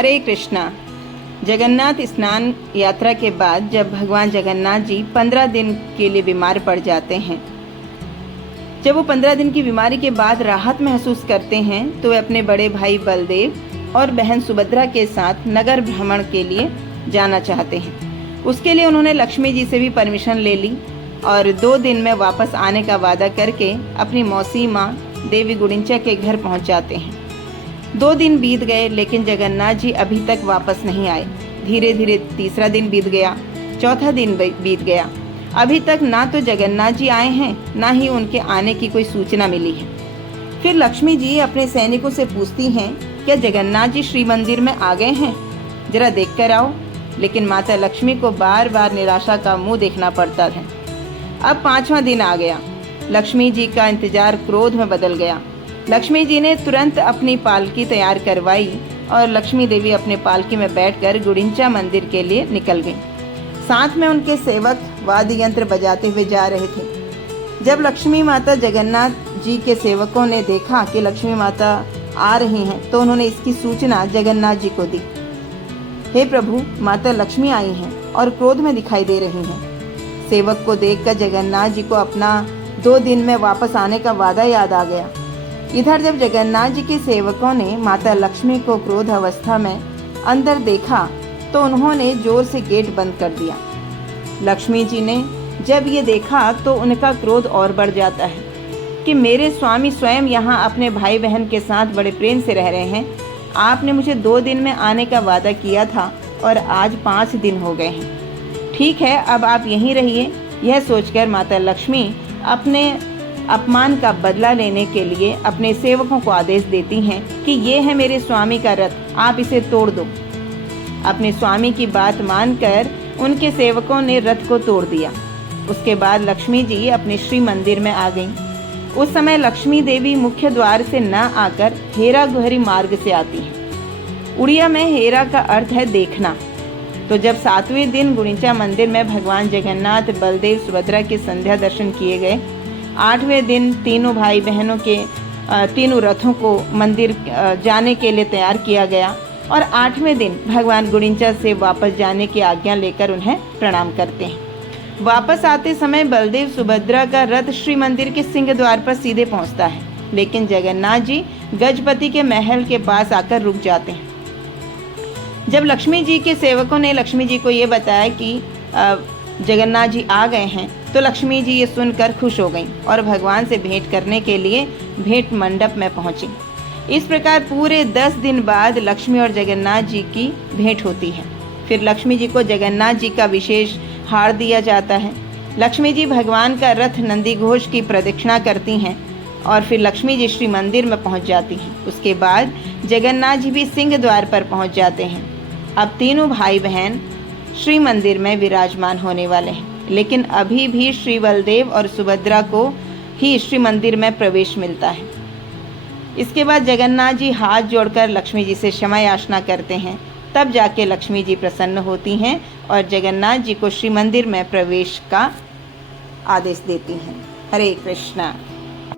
हरे कृष्णा। जगन्नाथ स्नान यात्रा के बाद जब भगवान जगन्नाथ जी 15 दिन के लिए बीमार पड़ जाते हैं, जब वो 15 दिन की बीमारी के बाद राहत महसूस करते हैं तो वे अपने बड़े भाई बलदेव और बहन सुभद्रा के साथ नगर भ्रमण के लिए जाना चाहते हैं। उसके लिए उन्होंने लक्ष्मी जी से भी परमिशन ले ली और 2 दिन में वापस आने का वादा करके अपनी मौसी माँ देवी गुड़िंचा के घर पहुंच जाते हैं। 2 दिन बीत गए लेकिन जगन्नाथ जी अभी तक वापस नहीं आए। धीरे धीरे तीसरा दिन बीत गया, चौथा दिन बीत गया। अभी तक ना तो जगन्नाथ जी आए हैं, ना ही उनके आने की कोई सूचना मिली है। फिर लक्ष्मी जी अपने सैनिकों से पूछती हैं, क्या जगन्नाथ जी श्री मंदिर में आ गए हैं? जरा देख कर आओ। लेकिन माता लक्ष्मी को बार बार निराशा का मुंह देखना पड़ता था। अब 5वां दिन आ गया। लक्ष्मी जी का इंतजार क्रोध में बदल गया। लक्ष्मी जी ने तुरंत अपनी पालकी तैयार करवाई और लक्ष्मी देवी अपने पालकी में बैठकर गुड़िंचा मंदिर के लिए निकल गईं। साथ में उनके सेवक वाद्य यंत्र बजाते हुए जा रहे थे। जब लक्ष्मी माता जगन्नाथ जी के सेवकों ने देखा कि लक्ष्मी माता आ रही हैं, तो उन्होंने इसकी सूचना जगन्नाथ जी को दी। हे प्रभु, माता लक्ष्मी आई हैं और क्रोध में दिखाई दे रही हैं। सेवक को देखकर जगन्नाथ जी को अपना 2 दिन में वापस आने का वादा याद आ गया। इधर जब जगन्नाथ जी के सेवकों ने माता लक्ष्मी को क्रोध अवस्था में अंदर देखा तो उन्होंने जोर से गेट बंद कर दिया। लक्ष्मी जी ने जब ये देखा तो उनका क्रोध और बढ़ जाता है कि मेरे स्वामी स्वयं यहाँ अपने भाई बहन के साथ बड़े प्रेम से रह रहे हैं। आपने मुझे 2 दिन में आने का वादा किया था और आज 5 दिन हो गए हैं। ठीक है, अब आप यहीं रहिए। यह सोचकर माता लक्ष्मी अपने अपमान का बदला लेने के लिए अपने सेवकों को आदेश देती हैं कि ये है मेरे स्वामी का रथ, आप इसे तोड़ दो। अपने स्वामी की बात मानकर उनके सेवकों ने रथ को तोड़ दिया। उसके बाद लक्ष्मी जी अपने श्री मंदिर में आ गईं। उस समय लक्ष्मी देवी मुख्य द्वार से न आकर हेरा गुहरी मार्ग से आती हैं। उड़िया में हेरा का अर्थ है देखना। तो जब 7वें दिन गुड़िंचा मंदिर में भगवान जगन्नाथ, बलदेव, सुभद्रा के संध्या दर्शन किए गए। 8वें दिन तीनों भाई बहनों के तीनों रथों को मंदिर जाने के लिए तैयार किया गया और 8वें दिन भगवान गुड़िंचा से वापस जाने की आज्ञा लेकर उन्हें प्रणाम करते हैं। वापस आते समय बलदेव सुभद्रा का रथ श्री मंदिर के सिंह द्वार पर सीधे पहुंचता है, लेकिन जगन्नाथ जी गजपति के महल के पास आकर रुक जाते हैं। जब लक्ष्मी जी के सेवकों ने लक्ष्मी जी को ये बताया कि जगन्नाथ जी आ गए हैं, तो लक्ष्मी जी ये सुनकर खुश हो गईं और भगवान से भेंट करने के लिए भेंट मंडप में पहुंची। इस प्रकार पूरे 10 दिन बाद लक्ष्मी और जगन्नाथ जी की भेंट होती है। फिर लक्ष्मी जी को जगन्नाथ जी का विशेष हार दिया जाता है। लक्ष्मी जी भगवान का रथ नंदी घोष की प्रदक्षिणा करती हैं और फिर लक्ष्मी जी श्री मंदिर में पहुंच जाती हैं। उसके बाद जगन्नाथ जी भी सिंह द्वार पर पहुंच जाते हैं। अब तीनों भाई बहन श्री मंदिर में विराजमान होने वाले हैं, लेकिन अभी भी श्री बलदेव और सुभद्रा को ही श्री मंदिर में प्रवेश मिलता है। इसके बाद जगन्नाथ जी हाथ जोड़कर लक्ष्मी जी से क्षमा याचना करते हैं। तब जाके लक्ष्मी जी प्रसन्न होती हैं और जगन्नाथ जी को श्री मंदिर में प्रवेश का आदेश देती हैं। हरे कृष्णा।